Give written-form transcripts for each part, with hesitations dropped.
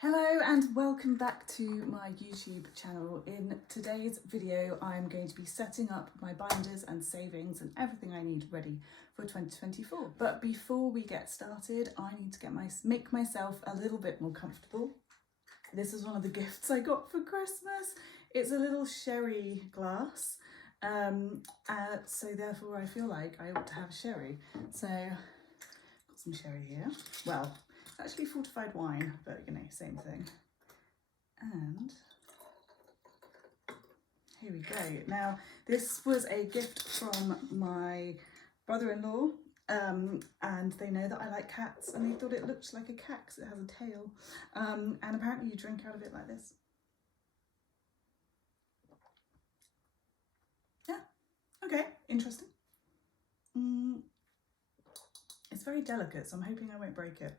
Hello and welcome back to my YouTube channel. In today's video I'm going to be setting up my binders and savings and everything I need ready for 2024. But before we get started I need to make myself a little bit more comfortable. This is one of the gifts I got for Christmas. It's a little sherry glass, so therefore I feel like I ought to have sherry. So got some sherry here. Well, actually fortified wine, but you know, same thing. And here we go. Now, this was a gift from my brother-in-law, and they know that I like cats, and they thought it looked like a cat because it has a tail. And apparently you drink out of it like this. Yeah, okay, interesting. It's very delicate, so I'm hoping I won't break it.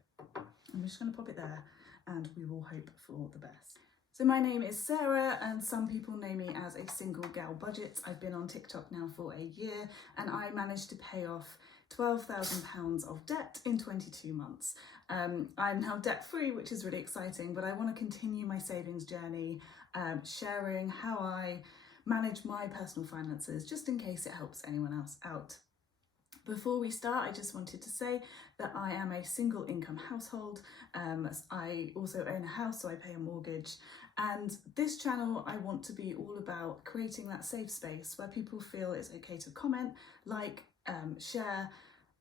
I'm just going to pop it there and we will hope for the best. So my name is Sarah and some people know me as a single gal budget. I've been on TikTok now for a year and I managed to pay off £12,000 of debt in 22 months. I'm now debt free, which is really exciting, but I want to continue my savings journey, sharing how I manage my personal finances just in case it helps anyone else out. Before we start, I just wanted to say that I am a single income household. I also own a house, so I pay a mortgage. And this channel, I want to be all about creating that safe space where people feel it's okay to comment, like, share,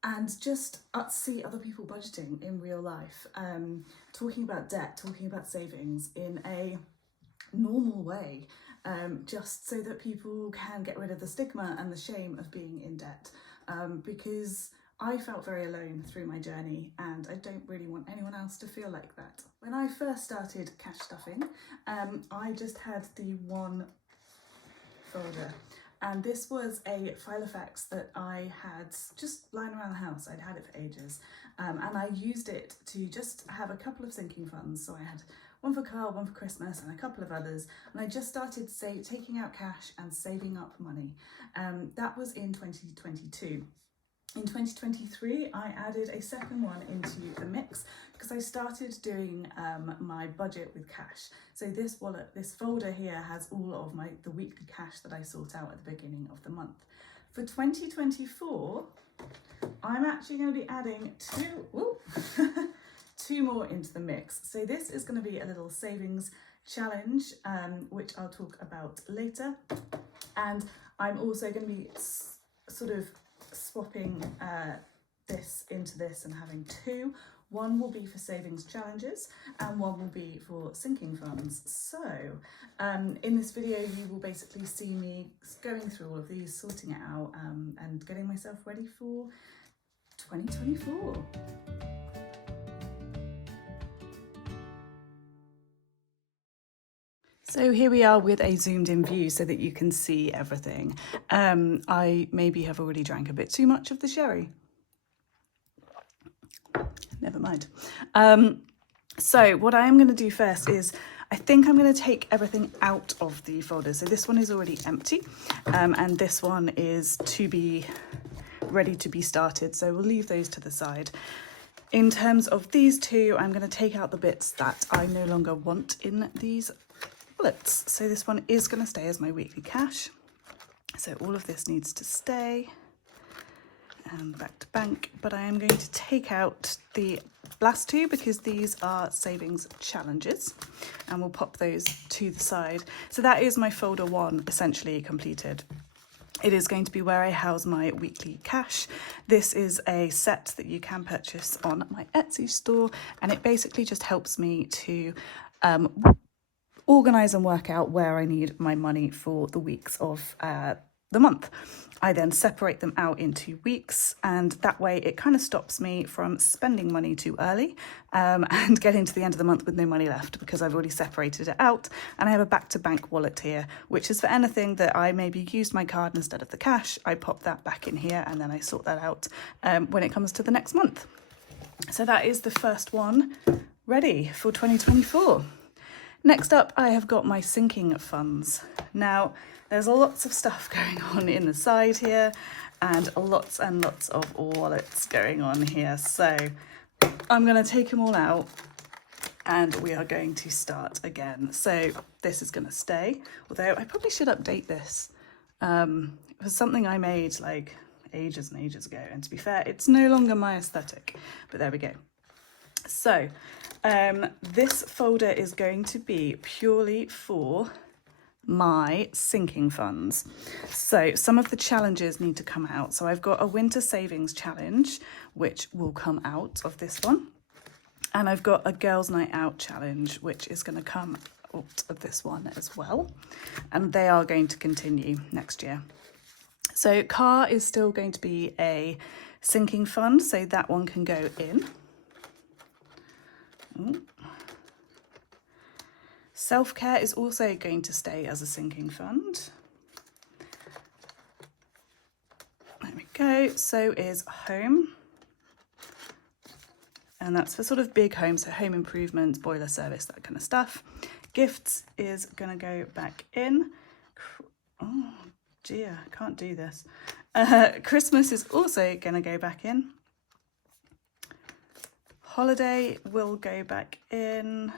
and just see other people budgeting in real life. Talking about debt, talking about savings in a normal way, just so that people can get rid of the stigma and the shame of being in debt. Because I felt very alone through my journey and I don't really want anyone else to feel like that. When I first started cash stuffing, I just had the one folder, and this was a Filofax that I had just lying around the house. I'd had it for ages, and I used it to just have a couple of sinking funds. So I had one for car, one for Christmas, and a couple of others. And I just started taking out cash and saving up money. That was in 2022. In 2023, I added a second one into the mix because I started doing my budget with cash. So this folder here has all of the weekly cash that I sort out at the beginning of the month. For 2024, I'm actually going to be adding two more into the mix. So this is going to be a little savings challenge, which I'll talk about later. And I'm also going to be sort of swapping this into this and having two. One will be for savings challenges and one will be for sinking funds. So in this video you will basically see me going through all of these, sorting it out, and getting myself ready for 2024. So here we are with a zoomed in view so that you can see everything. I maybe have already drank a bit too much of the sherry. Never mind. So what I am going to do first is I think I'm going to take everything out of the folder. So this one is already empty, and this one is to be ready to be started. So we'll leave those to the side. In terms of these two, I'm going to take out the bits that I no longer want in these bullets. So this one is going to stay as my weekly cash. So all of this needs to stay and back to bank, but I am going to take out the last two because these are savings challenges, and we'll pop those to the side. So that is my folder one essentially completed. It is going to be where I house my weekly cash. This is a set that you can purchase on my Etsy store, and it basically just helps me to organise and work out where I need my money for the weeks of the month. I then separate them out into weeks, and that way it kind of stops me from spending money too early and getting to the end of the month with no money left, because I've already separated it out. And I have a back-to-bank wallet here, which is for anything that I maybe used my card instead of the cash. I pop that back in here and then I sort that out when it comes to the next month. So that is the first one ready for 2024. Next up, I have got my sinking funds. Now, there's lots of stuff going on in the side here and lots and lots of wallets going on here. So I'm going to take them all out and we are going to start again. So this is going to stay, although I probably should update this. It was something I made like ages and ages ago, and to be fair, it's no longer my aesthetic, but there we go. So this folder is going to be purely for my sinking funds. So some of the challenges need to come out. So I've got a winter savings challenge, which will come out of this one. And I've got a girls' night out challenge, which is going to come out of this one as well. And they are going to continue next year. So car is still going to be a sinking fund, so that one can go in. Ooh. Self-care is also going to stay as a sinking fund. There we go. So is home. And that's for sort of big homes, so home improvements, boiler service, that kind of stuff. Gifts is going to go back in. Oh dear, I can't do this. Christmas is also going to go back in. Holiday will go back in.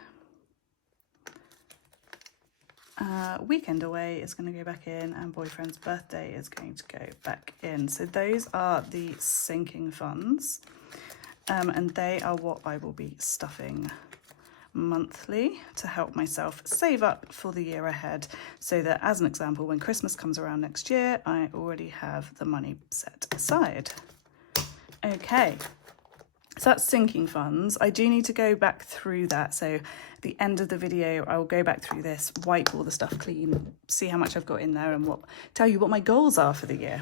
Weekend away is going to go back in, and boyfriend's birthday is going to go back in. So those are the sinking funds, and they are what I will be stuffing monthly to help myself save up for the year ahead, so that, as an example, when Christmas comes around next year, I already have the money set aside. Okay. So that's sinking funds. I do need to go back through that. So at the end of the video, I will go back through this, wipe all the stuff clean, see how much I've got in there, and tell you what my goals are for the year.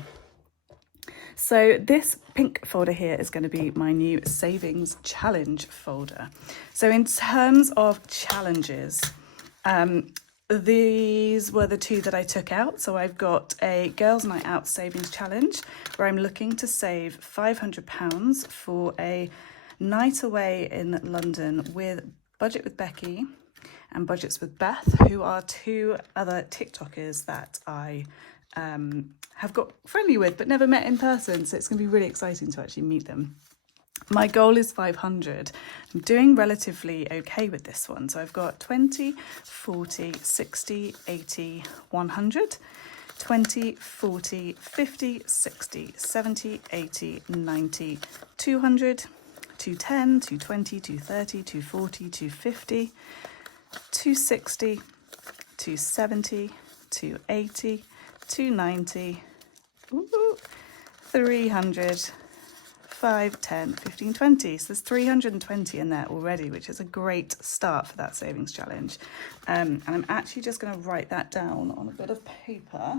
So this pink folder here is going to be my new savings challenge folder. So in terms of challenges, these were the two that I took out. So I've got a girls' night out savings challenge where I'm looking to save £500 for a night away in London with Budget with Becky and Budgets with Beth, who are two other TikTokers that I have got friendly with but never met in person. So it's going to be really exciting to actually meet them. My goal is 500. I'm doing relatively okay with this one. So I've got 20, 40, 60, 80, 100, 20, 40, 50, 60, 70, 80, 90, 200, 210, 220, 230, 240, 250, 260, 270, 280, 290, 300, 5, 10, 15, 20. So there's 320 in there already, which is a great start for that savings challenge. And I'm actually just going to write that down on a bit of paper.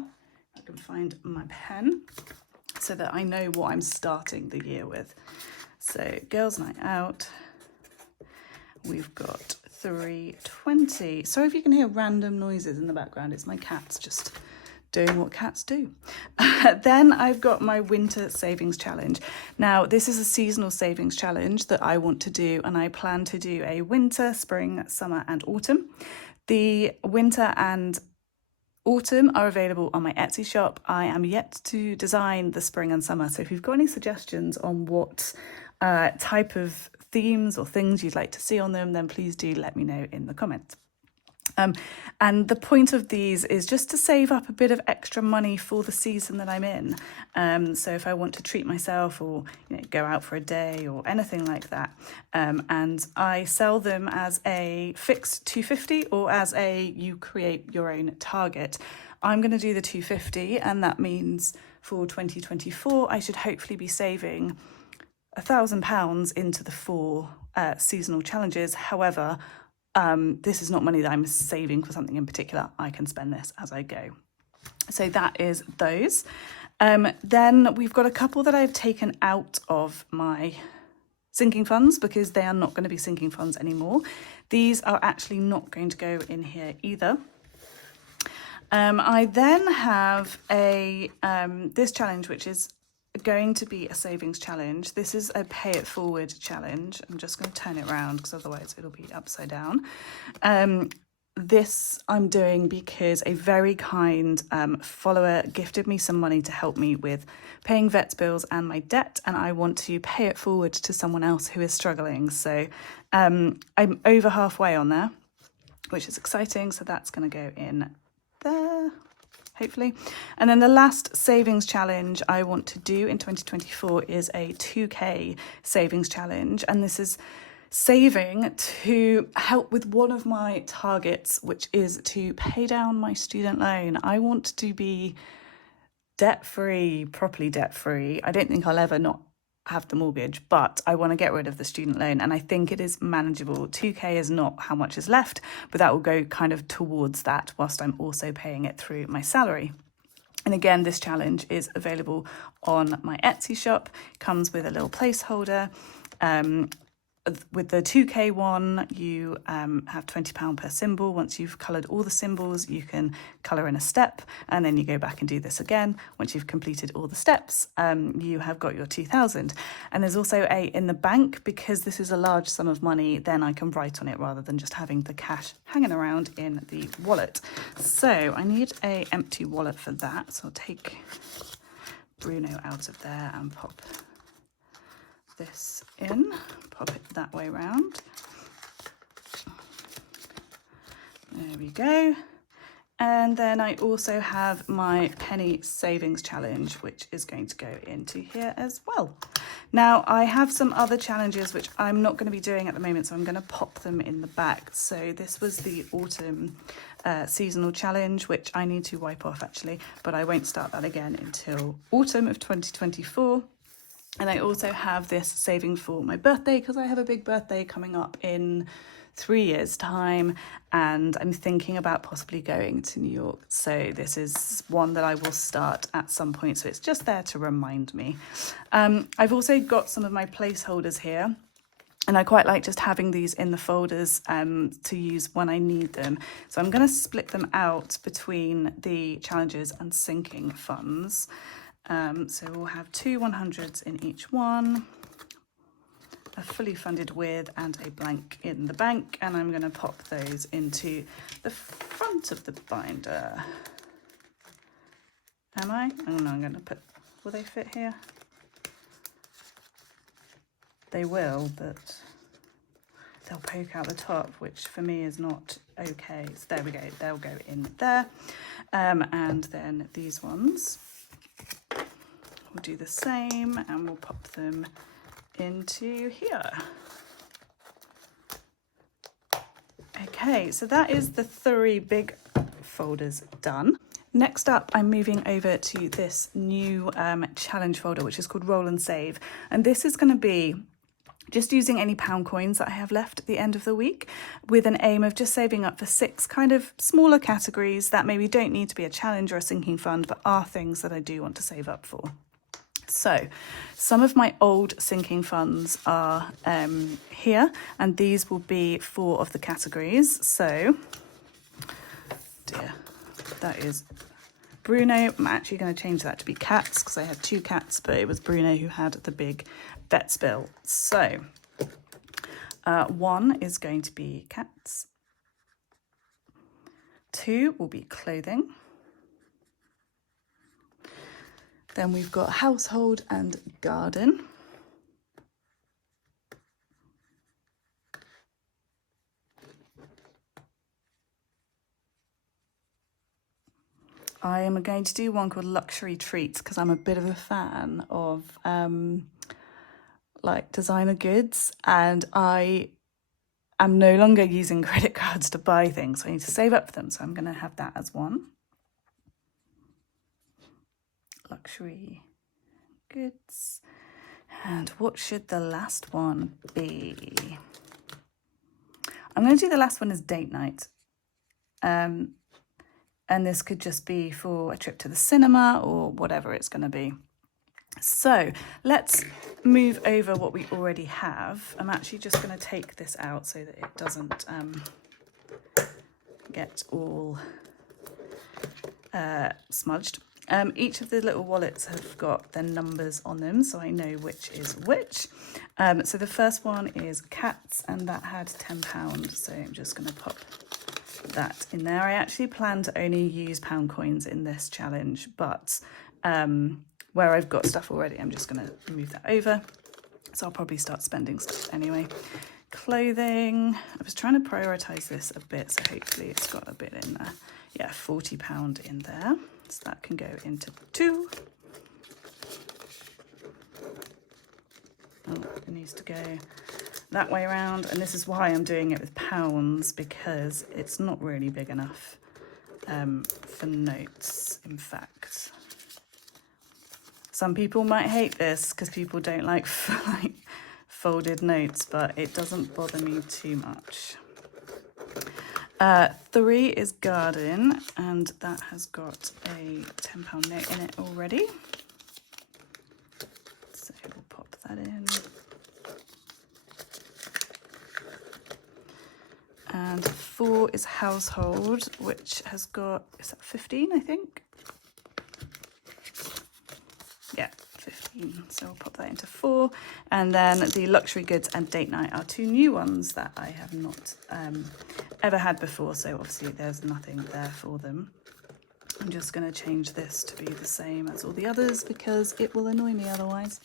I can find my pen so that I know what I'm starting the year with. So girls' night out, we've got 320. Sorry if you can hear random noises in the background. It's my cats just doing what cats do. Then I've got my winter savings challenge. Now, this is a seasonal savings challenge that I want to do, and I plan to do a winter, spring, summer and autumn. The winter and autumn are available on my Etsy shop. I am yet to design the spring and summer, so if you've got any suggestions on what type of themes or things you'd like to see on them, then please do let me know in the comments. And the point of these is just to save up a bit of extra money for the season that I'm in. So if I want to treat myself or go out for a day or anything like that, and I sell them as a fixed 250 or as a you create your own target. I'm going to do the 250, and that means for 2024 I should hopefully be saving £1,000 into the 4 seasonal challenges. However, this is not money that I'm saving for something in particular. I can spend this as I go. So that is those. Then we've got a couple that I've taken out of my sinking funds because they are not going to be sinking funds anymore. These are actually not going to go in here either. I then have a this challenge, which is going to be a savings challenge. This is a pay it forward challenge. I'm just going to turn it around because otherwise it'll be upside down. this I'm doing because a very kind follower gifted me some money to help me with paying vets bills and my debt, and I want to pay it forward to someone else who is struggling. So I'm over halfway on there, which is exciting. So that's going to go in there, hopefully. And then the last savings challenge I want to do in 2024 is a 2K savings challenge. And this is saving to help with one of my targets, which is to pay down my student loan. I want to be debt-free, properly debt-free. I don't think I'll ever not have the mortgage, but I want to get rid of the student loan, and I think it is manageable. 2K is not how much is left, but that will go kind of towards that whilst I'm also paying it through my salary. And again, this challenge is available on my Etsy shop. It comes with a little placeholder. With the 2K one, you have £20 per symbol. Once you've coloured all the symbols, you can colour in a step, and then you go back and do this again. Once you've completed all the steps, you have got your 2,000. And there's also a in the bank, because this is a large sum of money, then I can write on it rather than just having the cash hanging around in the wallet. So I need a empty wallet for that. So I'll take Bruno out of there and pop this in, pop it that way round. There we go. And then I also have my penny savings challenge, which is going to go into here as well. Now I have some other challenges which I'm not going to be doing at the moment, so I'm going to pop them in the back. So this was the autumn seasonal challenge, which I need to wipe off actually, but I won't start that again until autumn of 2024. And I also have this saving for my birthday, because I have a big birthday coming up in 3 years' time, and I'm thinking about possibly going to New York. So this is one that I will start at some point. So it's just there to remind me. I've also got some of my placeholders here, and I quite like just having these in the folders to use when I need them. So I'm going to split them out between the challenges and sinking funds. So we'll have 2 100s in each one, a fully funded with, and a blank in the bank. And I'm going to pop those into the front of the binder. Am I? Oh no, I'm going to put, will they fit here? They will, but they'll poke out the top, which for me is not okay. So there we go, they'll go in there. And then these ones, we'll do the same, and we'll pop them into here. Okay, so that is the 3 big folders done. Next up, I'm moving over to this new challenge folder, which is called Roll and Save. And this is going to be just using any pound coins that I have left at the end of the week, with an aim of just saving up for 6 kind of smaller categories that maybe don't need to be a challenge or a sinking fund, but are things that I do want to save up for. So some of my old sinking funds are here, and these will be 4 of the categories. So, dear, that is Bruno. I'm actually going to change that to be cats, because I had 2 cats, but it was Bruno who had the big vet bill. So 1 is going to be cats. 2 will be clothing. Then we've got household and garden. I am going to do one called luxury treats, because I'm a bit of a fan of like designer goods, and I am no longer using credit cards to buy things, so I need to save up for them. So I'm going to have that as one. Luxury goods. And what should the last one be? I'm going to do the last one as date night. And this could just be for a trip to the cinema or whatever it's going to be. So let's move over what we already have. I'm actually just going to take this out so that it doesn't get all smudged. Each of the little wallets have got their numbers on them, so I know which is which. So the first one is cats, and that had £10. So I'm just going to pop that in there. I actually plan to only use pound coins in this challenge, but where I've got stuff already, I'm just going to move that over. So I'll probably start spending stuff anyway. Clothing, I was trying to prioritise this a bit, so hopefully it's got a bit in there. Yeah, £40 in there, so that can go into 2. Oh, it needs to go that way around, and this is why I'm doing it with pounds, because it's not really big enough for notes, in fact. Some people might hate this because people don't like folded notes, but it doesn't bother me too much. 3 is garden, and that has got a £10 note in it already. So we'll pop that in. And 4 is household, which has got, is that 15, I think? Yeah, 15. So we'll pop that into 4. And then the luxury goods and date night are 2 new ones that I have not ever had before. So obviously there's nothing there for them. I'm just going to change this to be the same as all the others because it will annoy me otherwise.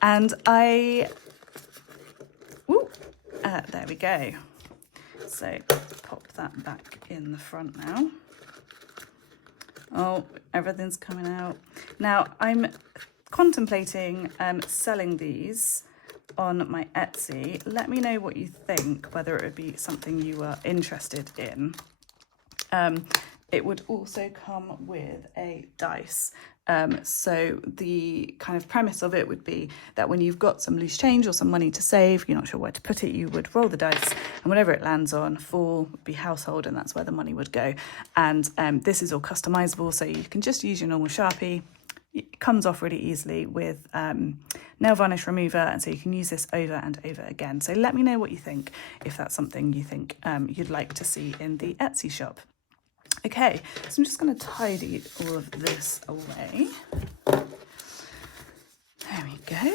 And there we go. So pop that back in the front now. Oh, everything's coming out. Now I'm contemplating selling these on my Etsy. Let me know what you think, whether it would be something you are interested in. It would also come with a dice. So the kind of premise of it would be that when you've got some loose change or some money to save, you're not sure where to put it, you would roll the dice, and whatever it lands on, 4 would be household, and that's where the money would go. And this is all customizable, so you can just use your normal Sharpie. It comes off really easily with nail varnish remover, and so you can use this over and over again. So let me know what you think, if that's something you think you'd like to see in the Etsy shop. Okay, so I'm just going to tidy all of this away. There we go.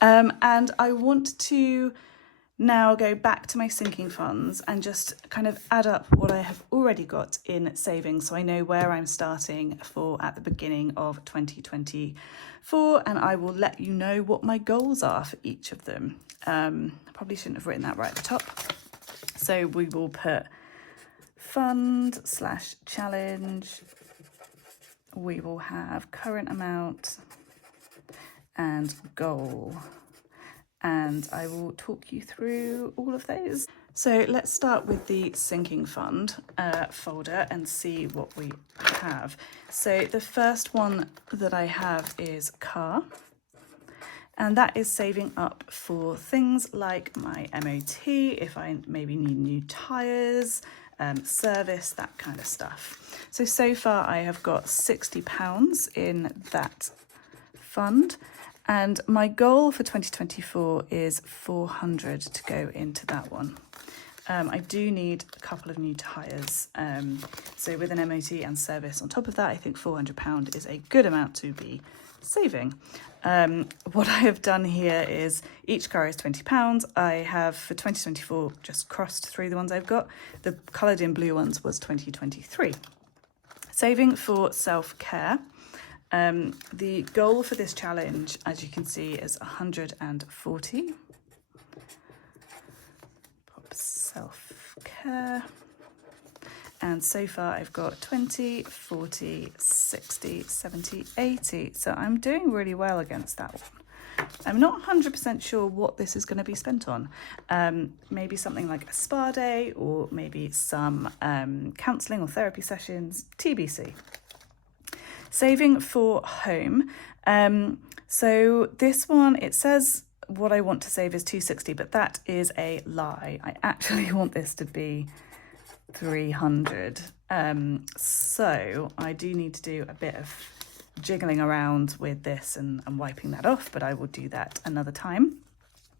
And I want to now go back to my sinking funds and just kind of add up what I have already got in savings, so I know where I'm starting for at the beginning of 2024, and I will let you know what my goals are for each of them. I probably shouldn't have written that right at the top. So we will put fund/challenge, we will have current amount and goal, and I will talk you through all of those. So let's start with the sinking fund folder and see what we have. So the first one that I have is car, and that is saving up for things like my MOT, if I maybe need new tyres, service, that kind of stuff. So far I have got £60 in that fund, and my goal for 2024 is 400 to go into that one. I do need a couple of new tyres, so with an MOT and service on top of that, I think £400 is a good amount to be saving. What I have done here is each car is £20. I have for 2024 just crossed through the ones I've got. The coloured in blue ones was 2023. Saving for self-care. The goal for this challenge, as you can see, is 140. Pop self-care. And so far I've got 20, 40, 60, 70, 80. So I'm doing really well against that one. I'm not 100% sure what this is going to be spent on. Maybe something like a spa day, or maybe some counselling or therapy sessions, TBC. Saving for home. So this one, it says what I want to save is 260, but that is a lie. I actually want this to be 300. So I do need to do a bit of jiggling around with this and wiping that off, but I will do that another time.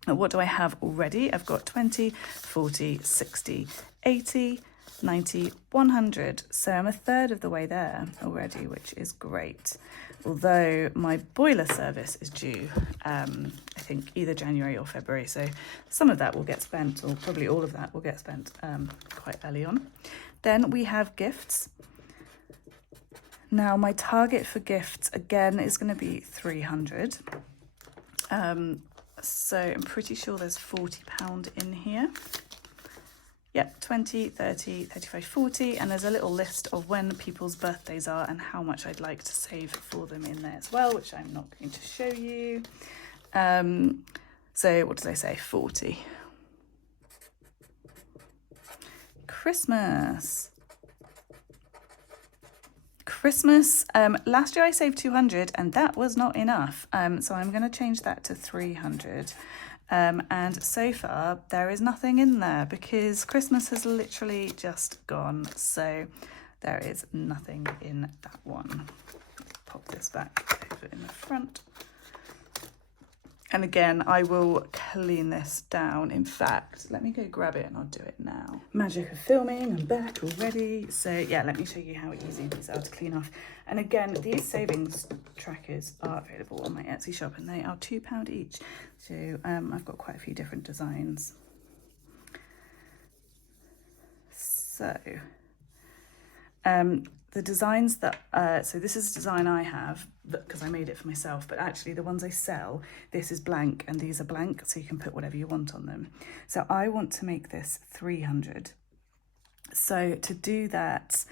What do I have already? I've got 20, 40, 60, 80, 90, 100. So I'm a third of the way there already, which is great. Although my boiler service is due, I think either January or February. So some of that will get spent, or probably all of that will get spent quite early on. Then we have gifts. Now my target for gifts again is going to be 300. So I'm pretty sure there's £40 in here. Yep, 20, 30, 35, 40, and there's a little list of when people's birthdays are and how much I'd like to save for them in there as well, which I'm not going to show you. So what did I say? 40. Christmas. Last year I saved 200 and that was not enough. So I'm going to change that to 300. And so far there is nothing in there because Christmas has literally just gone. So there is nothing in that one. Pop this back over in the front. And again, I will clean this down. In fact, let me go grab it and I'll do it now. Magic of filming, I'm back already. So yeah, let me show you how easy these are to clean off. And again, these savings trackers are available on my Etsy shop and they are £2 each. So I've got quite a few different designs. So the designs that, so this is a design I have because I made it for myself, but actually the ones I sell, this is blank and these are blank, so you can put whatever you want on them. So I want to make this 300. So to do that,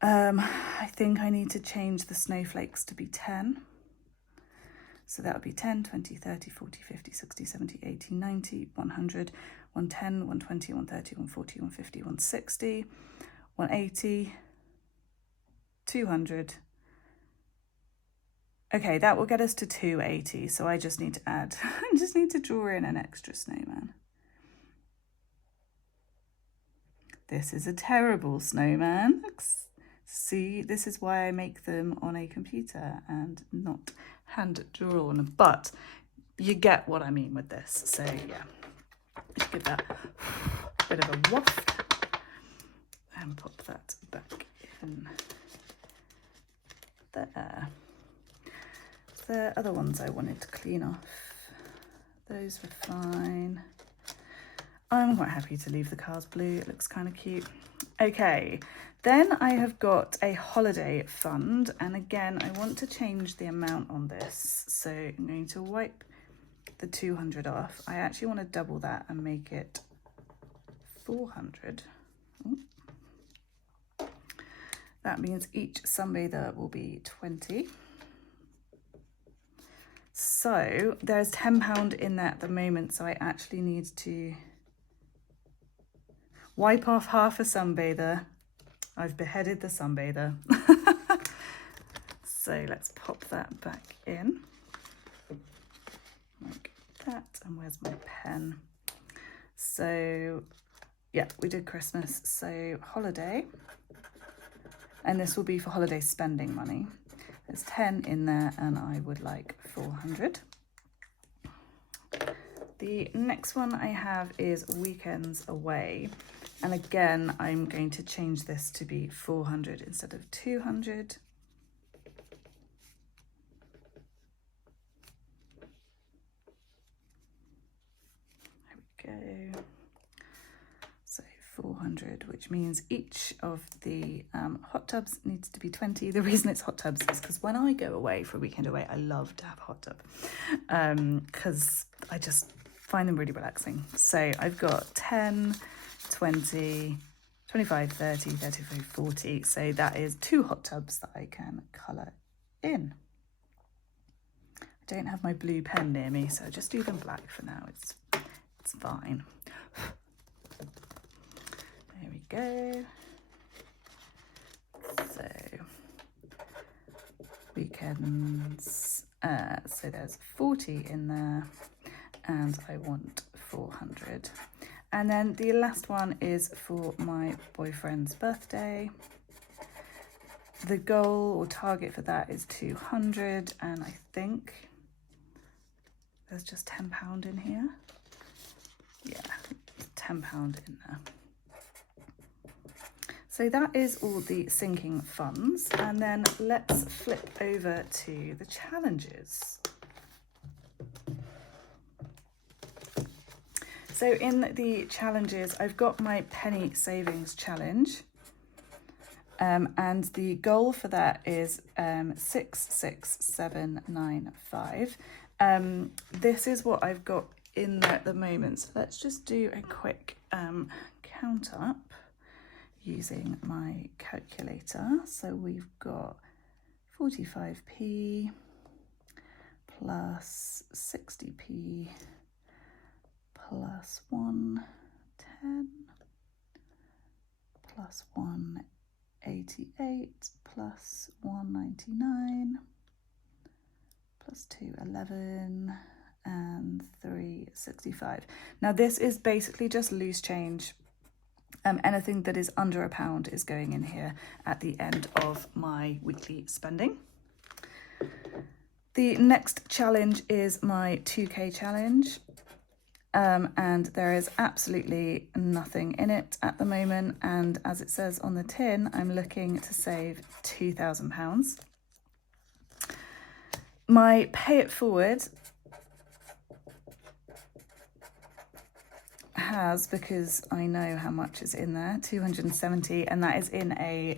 I think I need to change the snowflakes to be 10. So that would be 10, 20, 30, 40, 50, 60, 70, 80, 90, 100, 110, 120, 130, 140, 150, 160, 180, 200. Okay, that will get us to 280. So I just need to add, I just need to draw in an extra snowman. This is a terrible snowman. See, this is why I make them on a computer and not hand drawn, but you get what I mean with this. So yeah, let's give that a bit of a waft and pop that back in there. The other ones I wanted to clean off, those were fine. I'm quite happy to leave the cars blue, it looks kind of cute. Okay, then I have got a holiday fund, and again I want to change the amount on this, so I'm going to wipe the 200 off. I actually want to double that and make it 400. Ooh. That means each sunbather will be 20. So there's £10 in there at the moment, so I actually need to wipe off half a sunbather. I've beheaded the sunbather. So let's pop that back in like that. And where's my pen? So yeah, we did Christmas, so holiday. And this will be for holiday spending money. There's 10 in there and I would like 400. The next one I have is weekends away. And again, I'm going to change this to be 400 instead of 200. There we go. So 400, which means each of the hot tubs needs to be 20. The reason it's hot tubs is because when I go away for a weekend away, I love to have a hot tub because I just find them really relaxing. So I've got 10, 20, 25, 30, 35, 40. So that is 2 hot tubs that I can colour in. I don't have my blue pen near me, so I'll just do them black for now. It's fine. There we go. So weekends, so there's 40 in there and I want 400. And then the last one is for my boyfriend's birthday. The goal or target for that is 200, and I think there's just £10 in here. Yeah, £10 in there. So that is all the sinking funds, and then let's flip over to the challenges. So in the challenges, I've got my penny savings challenge, and the goal for that is 66795. This is what I've got in there at the moment. So let's just do a quick count up using my calculator. So we've got 45p plus 60p plus 110 plus 188 plus 199 plus 211 and 365. Now this is basically just loose change. Anything that is under £1 is going in here at the end of my weekly spending. The next challenge is my 2k challenge. And there is absolutely nothing in it at the moment. And as it says on the tin, I'm looking to save £2,000. My pay it forward has, because I know how much is in there, 270, and that is in a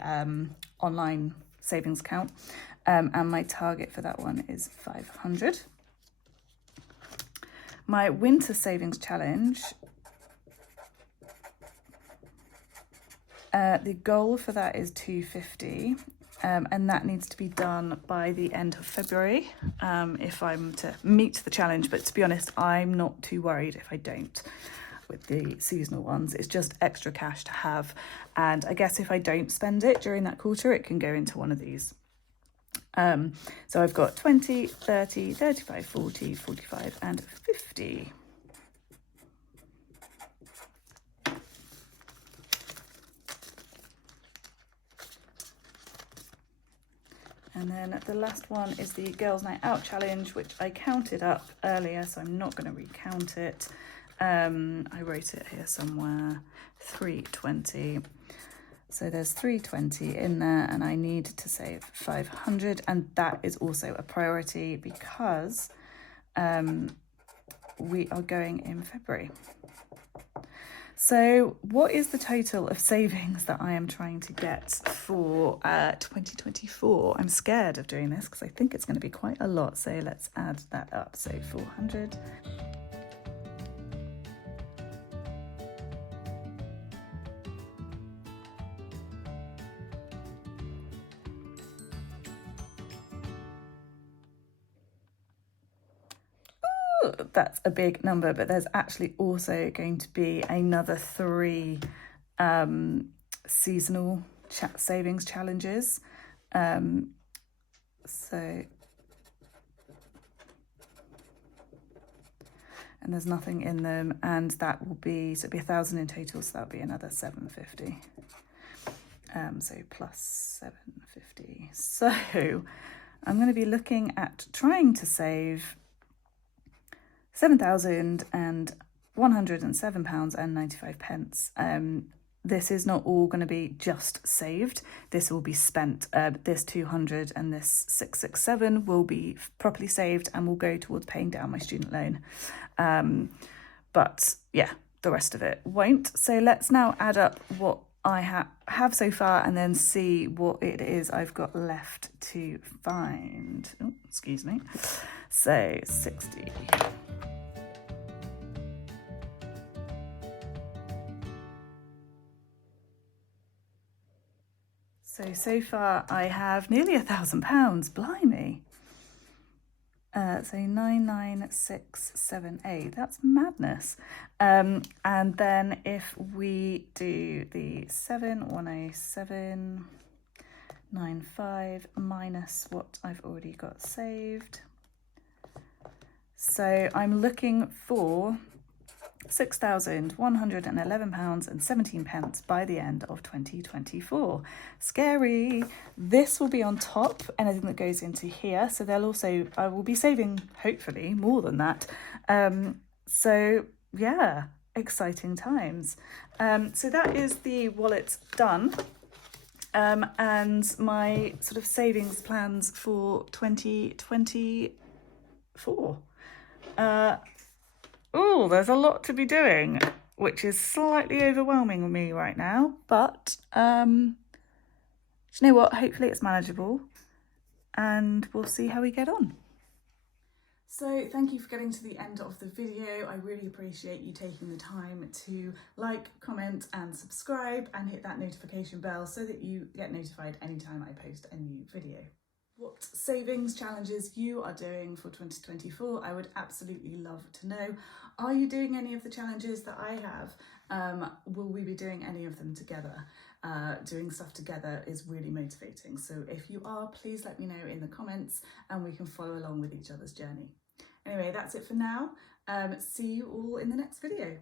online savings account. And my target for that one is 500. My winter savings challenge, the goal for that is 250, and that needs to be done by the end of February if I'm to meet the challenge. But to be honest, I'm not too worried if I don't with the seasonal ones. It's just extra cash to have. And I guess if I don't spend it during that quarter, it can go into one of these. So I've got 20, 30, 35, 40, 45 and 50. And then the last one is the Girls Night Out challenge, which I counted up earlier, so I'm not going to recount it. I wrote it here somewhere, 320. So there's 320 in there, and I need to save 500, and that is also a priority because we are going in February. So what is the total of savings that I am trying to get for 2024? I'm scared of doing this because I think it's going to be quite a lot. So let's add that up. So 400. That's a big number, but there's actually also going to be another 3 seasonal savings challenges. So, and there's nothing in them, and that will be, so it'll be 1,000 in total, so that'll be another 750. So plus 750. So I'm going to be looking at trying to save £7,107.95. This is not all going to be just saved. This will be spent. This 200 and this 667 will be properly saved and will go towards paying down my student loan. But yeah, the rest of it won't. So let's now add up what I have so far and then see what it is I've got left to find. Oh, excuse me. So 60. So far I have nearly £1,000, blimey. So 99678, that's madness. And then if we do the 7,107.95 minus what I've already got saved. So I'm looking for £6,111.17 by the end of 2024. Scary. This will be on top, anything that goes into here. So I will be saving, hopefully, more than that. So yeah, exciting times. So that is the wallet done. and my sort of savings plans for 2024. Oh, there's a lot to be doing, which is slightly overwhelming me right now, but do you know what? Hopefully it's manageable and we'll see how we get on. So thank you for getting to the end of the video. I really appreciate you taking the time to like, comment and subscribe and hit that notification bell so that you get notified anytime I post a new video. What savings challenges you are doing for 2024, I would absolutely love to know. Are you doing any of the challenges that I have? Will we be doing any of them together? Doing stuff together is really motivating. So if you are, please let me know in the comments and we can follow along with each other's journey. Anyway, that's it for now. See you all in the next video.